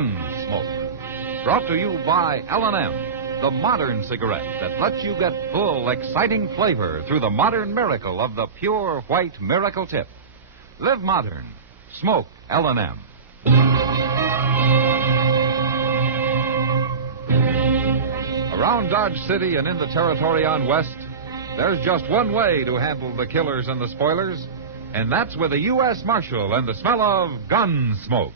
Gunsmoke. Brought to you by L&M, the modern cigarette that lets you get full, exciting flavor through the modern miracle of the pure white Miracle Tip. Live modern. Smoke L&M. Around Dodge City and in the territory on West, there's just one way to handle the killers and the spoilers, and that's with a U.S. Marshal and the smell of Gunsmoke.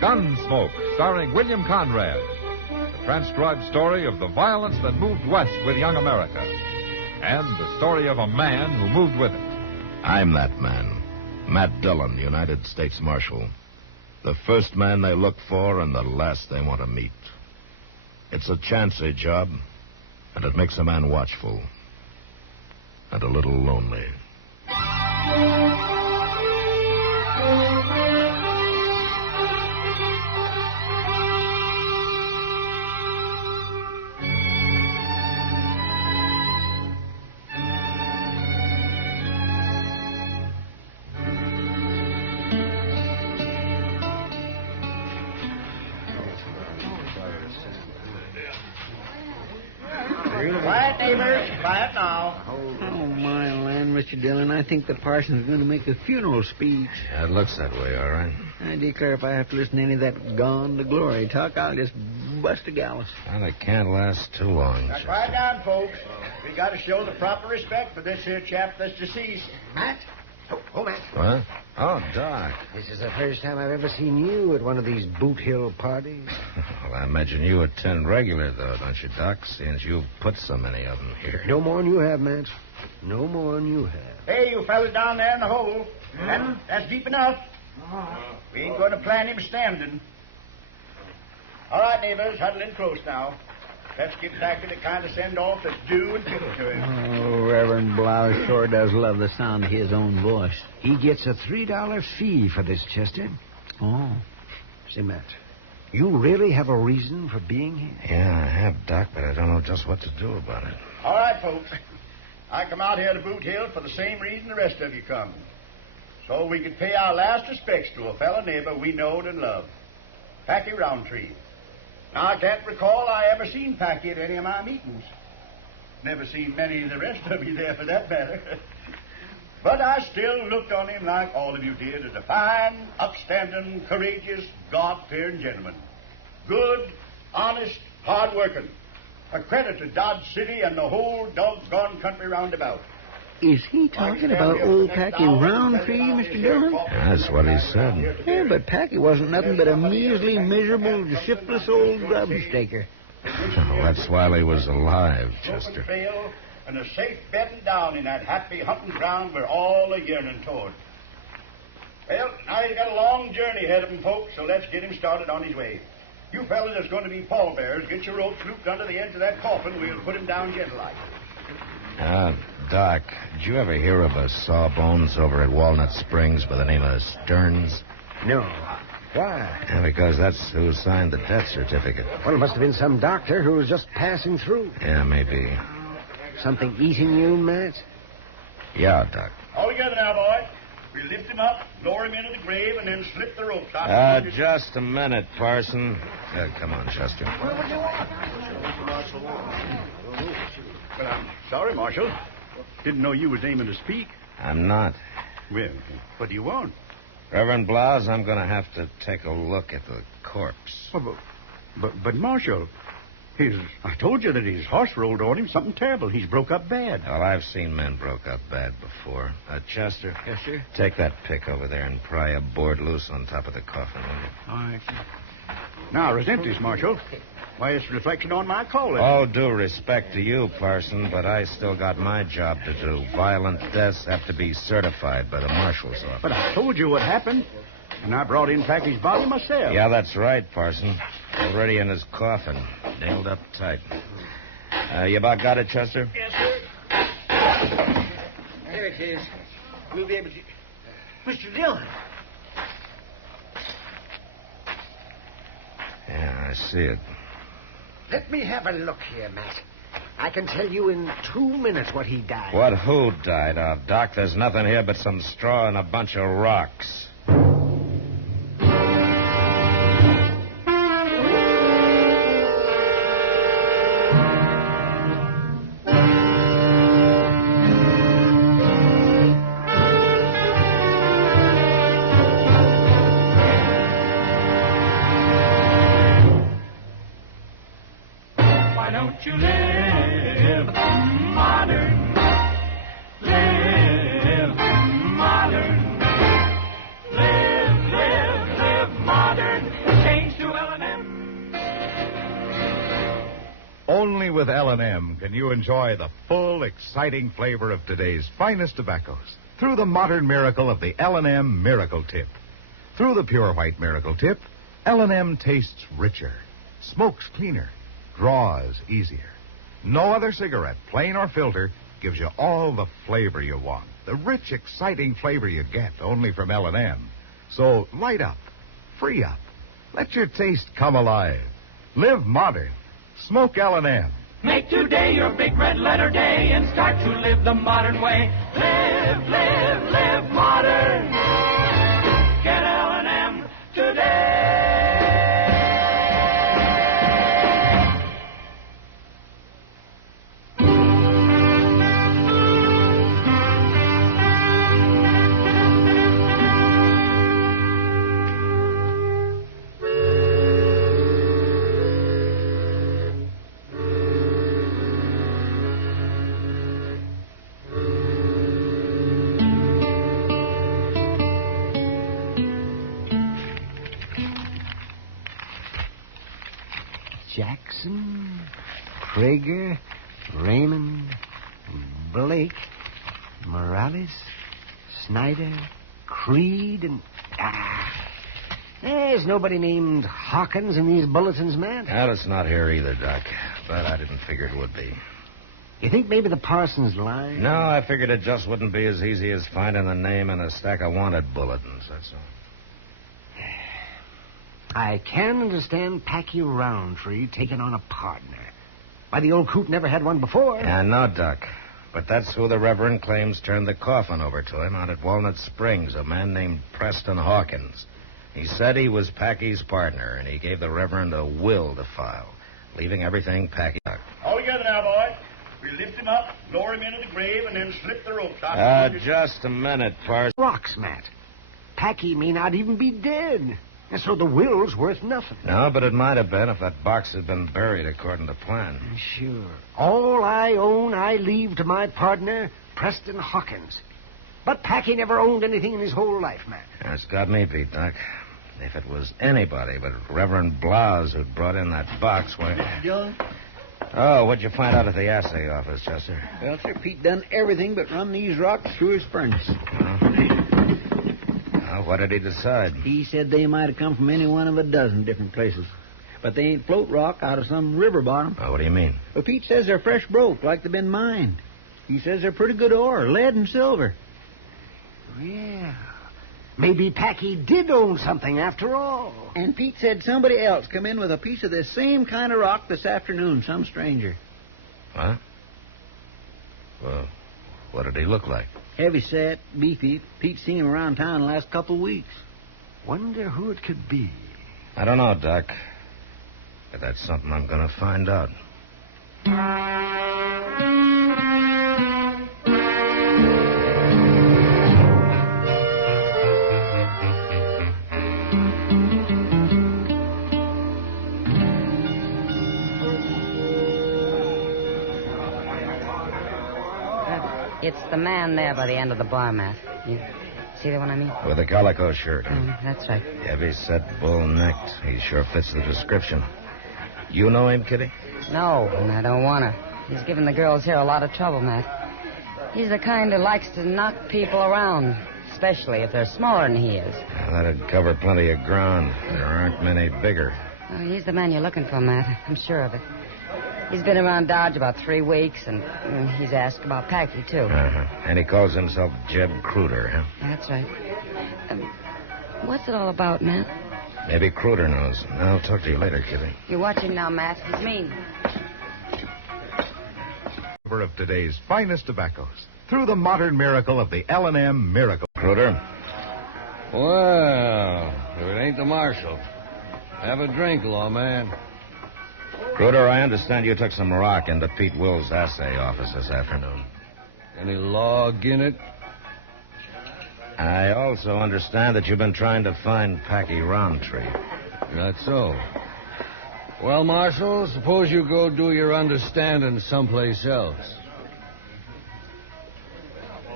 Gunsmoke, starring William Conrad. The transcribed story of the violence that moved west with young America. And the story of a man who moved with it. I'm that man. Matt Dillon, United States Marshal. The first man they look for and the last they want to meet. It's a chancy job, and it makes a man watchful. And a little lonely. Quiet, neighbors. Quiet now. Oh, my land, Mr. Dillon. I think the parson's going to make a funeral speech. Yeah, it looks that way, all right. I declare if I have to listen to any of that gone to glory talk, I'll just bust a gallus. Well, it can't last too long. Now, quiet down, folks. We got to show the proper respect for this here chap that's deceased. Matt? Oh, Matt. What? Oh, Doc. This is the first time I've ever seen you at one of these Boot Hill parties. Well, I imagine you attend regular, though, don't you, Doc, since you've put so many of them here. No more than you have, Matt. No more than you have. Hey, you fellas down there in the hole. That's deep enough. We ain't going to plan him standing. All right, neighbors, huddle in close now. Let's give Packy the kind of send-off that's due and fit to him. Oh, Reverend Blouse sure does love the sound of his own voice. He gets a $3 fee for this, Chester. Oh. Say, Matt, you really have a reason for being here? Yeah, I have, Doc, but I don't know just what to do about it. All right, folks. I come out here to Boot Hill for the same reason the rest of you come. So we could pay our last respects to a fellow neighbor we knowed and loved. Packy Roundtree. Now, I can't recall I ever seen Packy at any of my meetings. Never seen many of the rest of you there, for that matter. But I still looked on him like all of you did as a fine, upstanding, courageous, God-fearing gentleman. Good, honest, hard-working. A credit to Dodge City and the whole doggone country round about. Is he talking about old Packy Roundtree, Mr. Dillon? That's what he said. Yeah, but Packy wasn't nothing but a measly, miserable, shiftless old grub staker. That's while he was alive, Chester. Trail and a safe bedding down in that happy hunting ground we're all a yearning toward. Well, now he's got a long journey ahead of him, folks, so let's get him started on his way. You fellas that's going to be pallbearers, get your ropes looped under the edge of that coffin. We'll put him down gentle-like. Doc, did you ever hear of a sawbones over at Walnut Springs by the name of Stearns? No. Why? Yeah, because that's who signed the death certificate. Well, it must have been some doctor who was just passing through. Yeah, maybe. Something eating you, Matt? Yeah, Doc. All together now, boy. We lift him up, lower him into the grave, and then slip the ropes out. Just a minute, Parson. Come on, Chester. What do you want? Well, I'm sorry, Marshal. Didn't know you was aiming to speak. I'm not. Well, what do you want? Reverend Blouse, I'm going to have to take a look at the corpse. Well, but Marshal, I told you that his horse rolled on him. Something terrible. He's broke up bad. Well, I've seen men broke up bad before. Chester? Yes, sir? Take that pick over there and pry a board loose on top of the coffin, will you? All right, sir. Now, resent this, Marshal. Why, it's a reflection on my calling. All due respect to you, Parson, but I still got my job to do. Violent deaths have to be certified by the marshal's office. But I told you what happened, and I brought in Packy's body myself. Yeah, that's right, Parson. Already in his coffin, nailed up tight. You about got it, Chester? Yes, sir. There it is. We'll be able to... Mr. Dillon. I see it. Let me have a look here, Matt. I can tell you in 2 minutes what he died. What? Who died of, Doc? There's nothing here but some straw and a bunch of rocks. Only with L&M can you enjoy the full, exciting flavor of today's finest tobaccos through the modern miracle of the L&M Miracle Tip. Through the pure white Miracle Tip, L&M tastes richer, smokes cleaner, draws easier. No other cigarette, plain or filter, gives you all the flavor you want. The rich, exciting flavor you get only from L&M. So light up, free up, let your taste come alive. Live modern. Smoke L&M. Make today your big red letter day and start to live the modern way. Live, live, live modern. Get L&M today. Jackson, Prager, Raymond, Blake, Morales, Snyder, Creed, and... there's nobody named Hawkins in these bulletins, man. Alice not here either, Doc. But I didn't figure it would be. You think maybe the Parsons line? No, I figured it just wouldn't be as easy as finding the name in a stack of wanted bulletins, that's all. I can understand Packy Roundtree taking on a partner. Why, the old coot never had one before. Yeah, no, Doc. But that's who the Reverend claims turned the coffin over to him out at Walnut Springs, a man named Preston Hawkins. He said he was Packy's partner, and he gave the Reverend a will to file, leaving everything Packy. All together now, boy. We lift him up, lower him into the grave, and then slip the ropes out. Just a minute, Parson. Rocks, Matt. Packy may not even be dead. And so the will's worth nothing. No, but it might have been if that box had been buried according to plan. Sure. All I own, I leave to my partner, Preston Hawkins. But Packy never owned anything in his whole life, Matt. That's got me beat, Doc. If it was anybody but Reverend Blas who'd brought in that box, why... Dillon? Oh, what'd you find out at the assay office, Chester? Well, sir, Pete done everything but run these rocks through his furnace. What did he decide? He said they might have come from any one of a dozen different places. But they ain't float rock out of some river bottom. Oh, what do you mean? Well, Pete says they're fresh broke, like they've been mined. He says they're pretty good ore, lead and silver. Yeah. Maybe Packy did own something after all. And Pete said somebody else come in with a piece of this same kind of rock this afternoon, some stranger. What? Well, what did he look like? Heavy set, beefy. Pete's seen him around town the last couple of weeks. Wonder who it could be. I don't know, Doc. But that's something I'm going to find out. It's the man there by the end of the bar, Matt. You see the one I mean? With a calico shirt. That's right. Heavy-set, bull-necked. He sure fits the description. You know him, Kitty? No, and I don't want to. He's giving the girls here a lot of trouble, Matt. He's the kind who likes to knock people around, especially if they're smaller than he is. Well, that'd cover plenty of ground. There aren't many bigger. Oh, he's the man you're looking for, Matt. I'm sure of it. He's been around Dodge about 3 weeks, and he's asked about Packy, too. And he calls himself Jeb Cruder, huh? That's right. What's it all about, Matt? Maybe Cruder knows. I'll talk to you later, Kitty. You watch him now, Matt. He's mean. Of today's finest tobaccos through the modern miracle of the L&M Miracle. Cruder? Well, if it ain't the marshal. Have a drink, lawman. Cruder, I understand you took some rock into Pete Will's assay office this afternoon. Any log in it? I also understand that you've been trying to find Packy Roundtree. Not so. Well, Marshal, suppose you go do your understanding someplace else.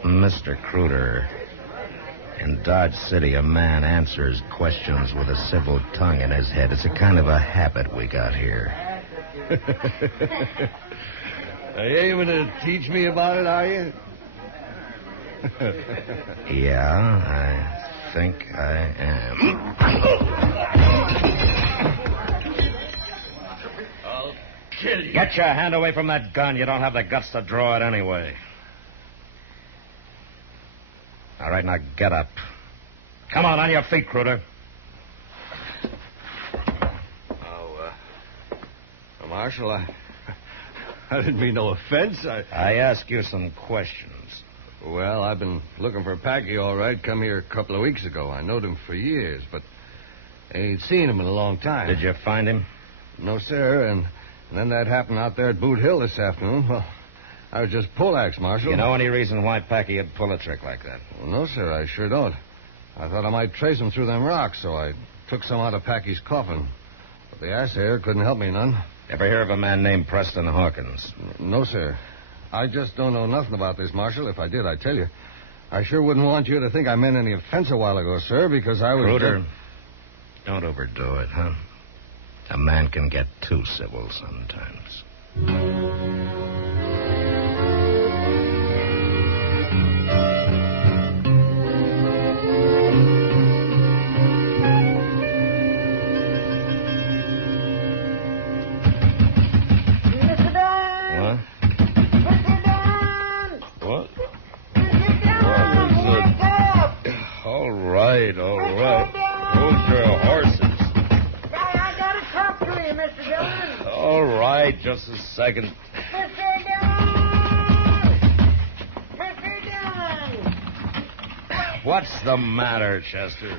Mr. Cruder, in Dodge City, a man answers questions with a civil tongue in his head. It's a kind of a habit we got here. Are you aiming to teach me about it, are you? Yeah, I think I am. I'll kill you. Get your hand away from that gun. You don't have the guts to draw it anyway. All right, now get up. Come on your feet, Cruder. Marshal, I didn't mean no offense. I ask you some questions. Well, I've been looking for Packy, all right. Come here a couple of weeks ago. I knowed him for years, but ain't seen him in a long time. Did you find him? No, sir, and then that happened out there at Boot Hill this afternoon. Well, I was just poleaxe, Marshal. You know any reason why Packy would pull a trick like that? Well, no, sir, I sure don't. I thought I might trace him through them rocks, so I took some out of Packy's coffin. But the assayer couldn't help me none. Ever hear of a man named Preston Hawkins? No, sir. I just don't know nothing about this, Marshal. If I did, I'd tell you. I sure wouldn't want you to think I meant any offense a while ago, sir, because I was... Cruder, don't overdo it, huh? A man can get too civil sometimes. All right. Hold your horses. I gotta talk to you, Mr. Dillon. All right, just a second. Mr. Dillon! What's the matter, Chester?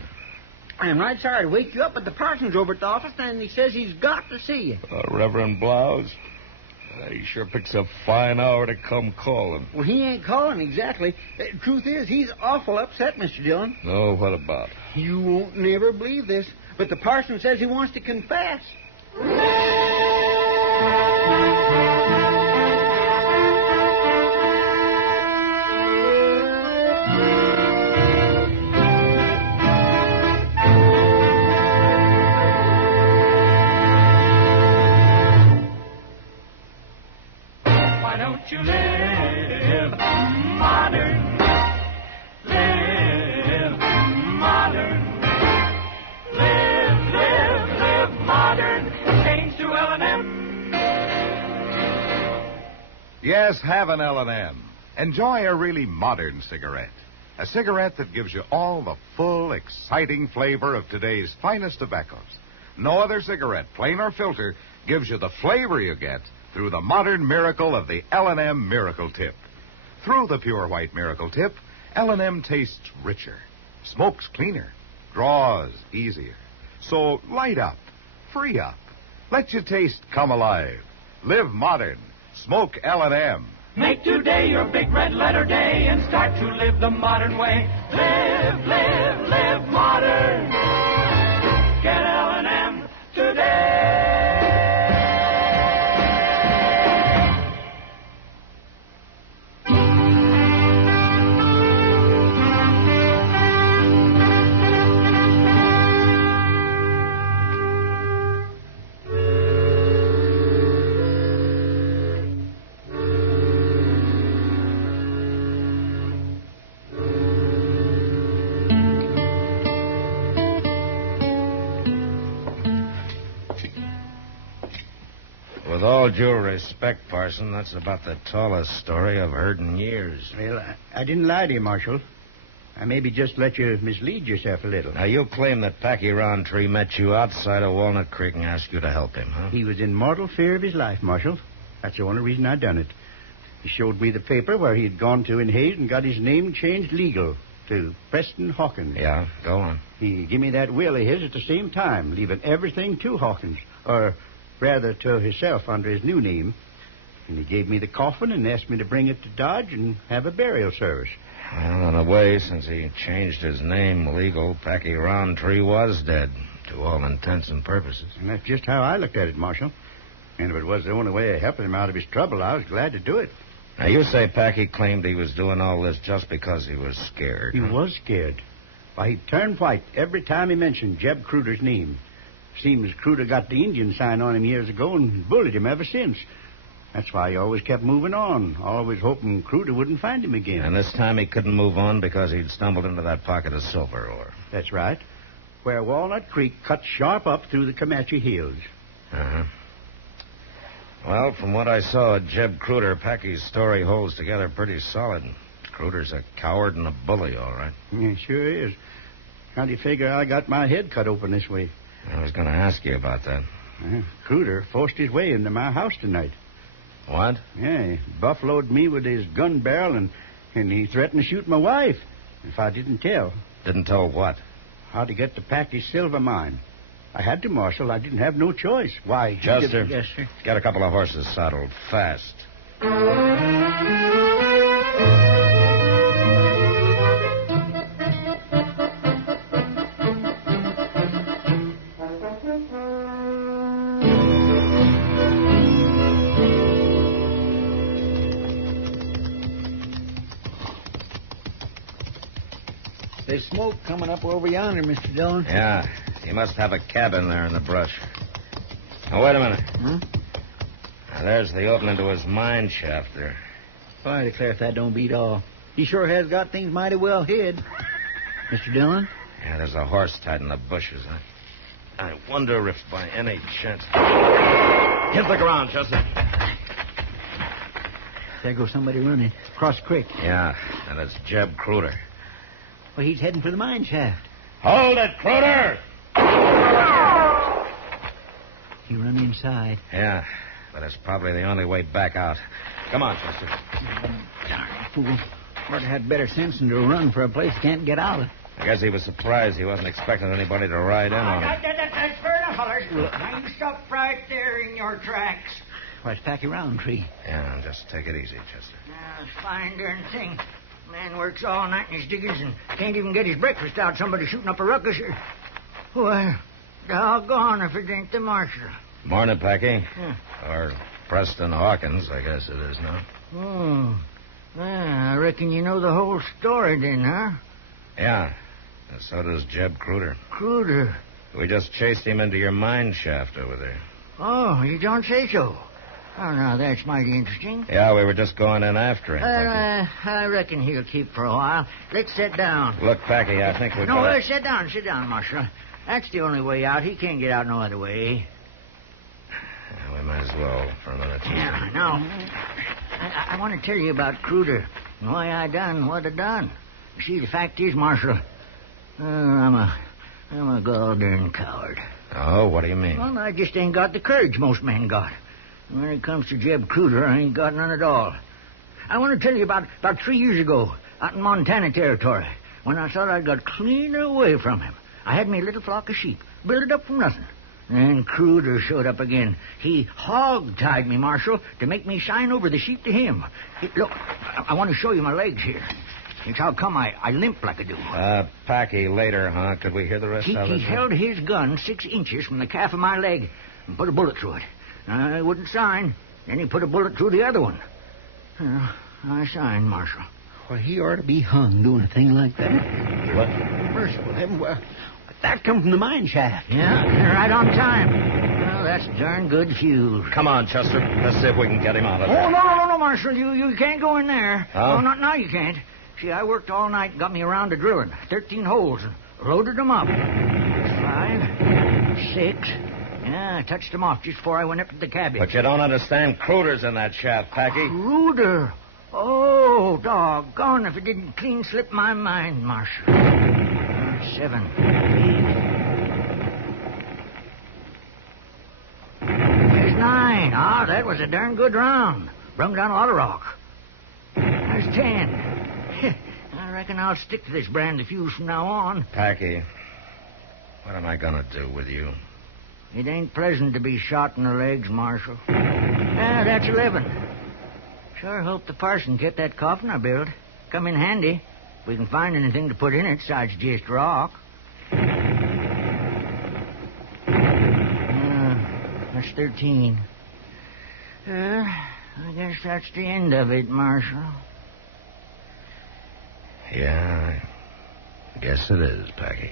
I'm right sorry to wake you up, but the parson's over at the office, and he says he's got to see you. Reverend Blouse? He sure picks a fine hour to come calling. Well, he ain't calling exactly. Truth is, he's awful upset, Mr. Dillon. Oh, what about? You won't never believe this, but the parson says he wants to confess. You live modern. Live modern. Live modern. Change to L&M. Yes, have an L&M. Enjoy a really modern cigarette. A cigarette that gives you all the full, exciting flavor of today's finest tobaccos. No other cigarette, plain or filter, gives you the flavor you get through the modern miracle of the L&M Miracle Tip. Through the pure white Miracle Tip, L&M tastes richer, smokes cleaner, draws easier. So light up, free up, let your taste come alive. Live modern, smoke L&M. Make today your big red letter day and start to live the modern way. Live modern. Get L&M today. With all due respect, Parson, that's about the tallest story I've heard in years. Well, I didn't lie to you, Marshal. I maybe just let you mislead yourself a little. Now, you claim that Packy Roundtree met you outside of Walnut Creek and asked you to help him, huh? He was in mortal fear of his life, Marshal. That's the only reason I done it. He showed me the paper where he'd gone to in Hayes and got his name changed legal to Preston Hawkins. Yeah, go on. He gave me that will of his at the same time, leaving everything to Hawkins, or rather to himself under his new name. And he gave me the coffin and asked me to bring it to Dodge and have a burial service. Well, in a way, since he changed his name legal, Packy Roundtree was dead, to all intents and purposes. And that's just how I looked at it, Marshal. And if it was the only way of helping him out of his trouble, I was glad to do it. Now, you say Packy claimed he was doing all this just because he was scared. He was scared. Why, he turned white every time he mentioned Jeb Cruder's name. Seems Cruder got the Indian sign on him years ago and bullied him ever since. That's why he always kept moving on, always hoping Cruder wouldn't find him again. And this time he couldn't move on because he'd stumbled into that pocket of silver ore. That's right. Where Walnut Creek cuts sharp up through the Comanche Hills. Uh-huh. Well, from what I saw of Jeb Cruder, Packy's story holds together pretty solid. Cruder's a coward and a bully, all right. Yeah, sure is. How do you figure I got my head cut open this way? I was going to ask you about that. Cruder forced his way into my house tonight. What? Yeah, he buffaloed me with his gun barrel, and he threatened to shoot my wife if I didn't tell. Didn't tell what? How to get to Packy's silver mine. I had to, Marshal. I didn't have no choice. Why? Chester. Yes, sir. Get a couple of horses saddled fast. There's smoke coming up over yonder, Mr. Dillon. Yeah, he must have a cabin there in the brush. Now, wait a minute. Now, there's the opening to his mine shaft there. Well, I declare if that don't beat all. He sure has got things mighty well hid. Mr. Dillon? Yeah, there's a horse tied in the bushes. I wonder if by any chance... Hit the ground, Chester. There goes somebody running across the creek. Yeah, and it's Jeb Cruder. Well, he's heading for the mine shaft. Hold it, Cruder! He run inside. Yeah, but it's probably the only way back out. Come on, Chester. Darn fool. Ought to have better sense than to run for a place he can't get out of. I guess he was surprised he wasn't expecting anybody to ride in on him. That's fair enough, Ellis. Now you stop right there in your tracks. Why, it's Packy Roundtree. Yeah, just take it easy, Chester. It's a fine darn thing. Man works all night in his diggings and can't even get his breakfast without somebody shooting up a ruckus. Well, doggone if it ain't the marshal. Morning, Packy. Or Preston Hawkins, I guess it is now. Oh. Well, I reckon you know the whole story then, huh? Yeah. And so does Jeb Cruder. Cruder? We just chased him into your mine shaft over there. Oh, you don't say so. Oh, now, that's mighty interesting. Yeah, we were just going in after him, Packy. I reckon he'll keep for a while. Let's sit down. Look, Packy, I think we've got... Sit down, Marshal. That's the only way out. He can't get out no other way. Yeah, we might as well for a minute. Yeah, now, I want to tell you about Cruder and why I done what I done. You see, the fact is, Marshal, I'm a gall-darn coward. Oh, what do you mean? Well, I just ain't got the courage most men got. When it comes to Jeb Cruder, I ain't got none at all. I want to tell you about 3 years ago, out in Montana Territory, when I thought I'd got clean away from him. I had me little flock of sheep, built it up from nothing. Then Cruder showed up again. He hog-tied me, Marshal, to make me sign over the sheep to him. Look, I want to show you my legs here. It's how come I limp like I do. Packy, later, huh? Could we hear the rest of it? He held his gun 6 inches from the calf of my leg and put a bullet through it. I wouldn't sign. Then he put a bullet through the other one. I signed, Marshal. Well, he ought to be hung doing a thing like that. What? Merciful heaven, well, that come from the mine shaft. Yeah, right on time. Well, that's darn good fuse. Come on, Chester. Let's see if we can get him out of there. Oh, no, Marshal. You can't go in there. Oh? No, not now you can't. See, I worked all night and got me around to drilling. 13 holes and loaded them up. 5, 6... Yeah, I touched him off just before I went up to the cabin. But you don't understand. Cruder's in that shaft, Packy. Cruder? Oh, doggone if it didn't clean slip my mind, Marshal. 7, 8. There's 9. Ah, that was a darn good round. Brung down a lot of rock. There's 10. I reckon I'll stick to this brand of fuse from now on. Packy, what am I going to do with you? It ain't pleasant to be shot in the legs, Marshal. Ah, that's 11. Sure hope the parson kept that coffin I built. Come in handy. If we can find anything to put in it besides just rock. That's 13. I guess that's the end of it, Marshal. Yeah, I guess it is, Packy.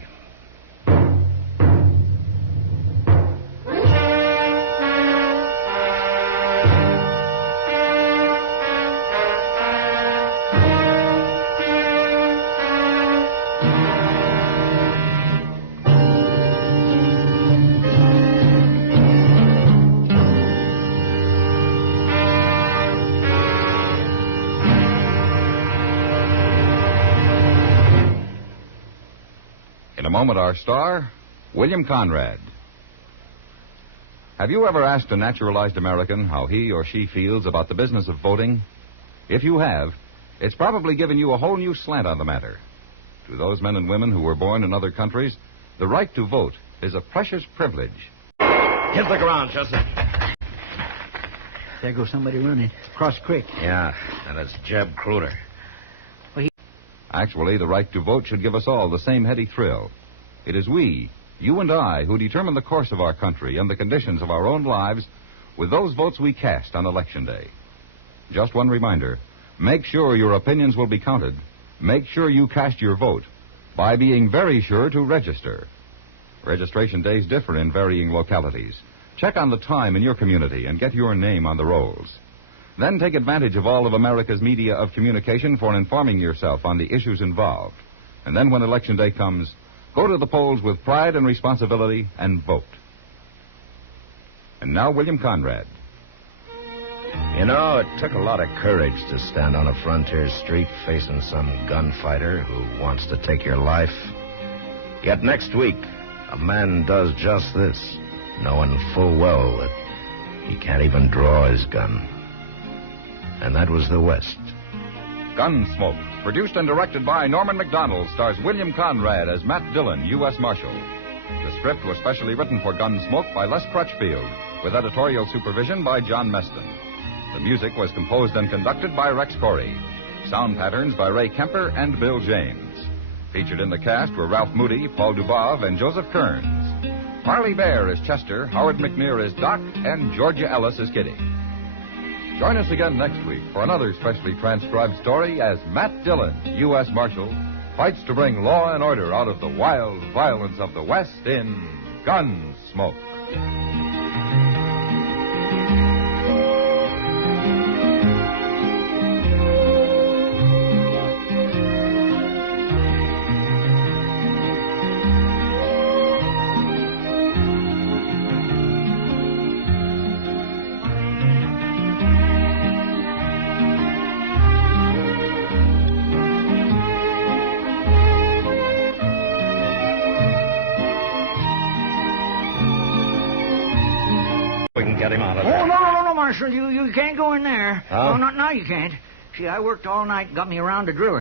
In a moment, our star, William Conrad. Have you ever asked a naturalized American how he or she feels about the business of voting? If you have, it's probably given you a whole new slant on the matter. To those men and women who were born in other countries, the right to vote is a precious privilege. Hit the ground, Chester. There goes somebody running across the creek. Yeah, and it's Jeb Cruder. Actually, the right to vote should give us all the same heady thrill. It is we, you and I, who determine the course of our country and the conditions of our own lives with those votes we cast on Election Day. Just one reminder, make sure your opinions will be counted. Make sure you cast your vote by being very sure to register. Registration days differ in varying localities. Check on the time in your community and get your name on the rolls. Then take advantage of all of America's media of communication for informing yourself on the issues involved. And then when Election Day comes, go to the polls with pride and responsibility and vote. And now, William Conrad. You know, it took a lot of courage to stand on a frontier street facing some gunfighter who wants to take your life. Yet next week, a man does just this, knowing full well that he can't even draw his gun. And that was the West. Gunsmoke, produced and directed by Norman MacDonnell, stars William Conrad as Matt Dillon, U.S. Marshal. The script was specially written for Gunsmoke by Les Crutchfield, with editorial supervision by John Meston. The music was composed and conducted by Rex Corey. Sound patterns by Ray Kemper and Bill James. Featured in the cast were Ralph Moody, Paul Dubov, and Joseph Kearns. Parley Baer is Chester, Howard McNear is Doc, and Georgia Ellis is Kitty. Join us again next week for another specially transcribed story as Matt Dillon, U.S. Marshal, fights to bring law and order out of the wild violence of the West in Gunsmoke. Get him out of there. Oh, no, Marshal. You can't go in there. Huh? No, not now you can't. See, I worked all night and got me around to driller.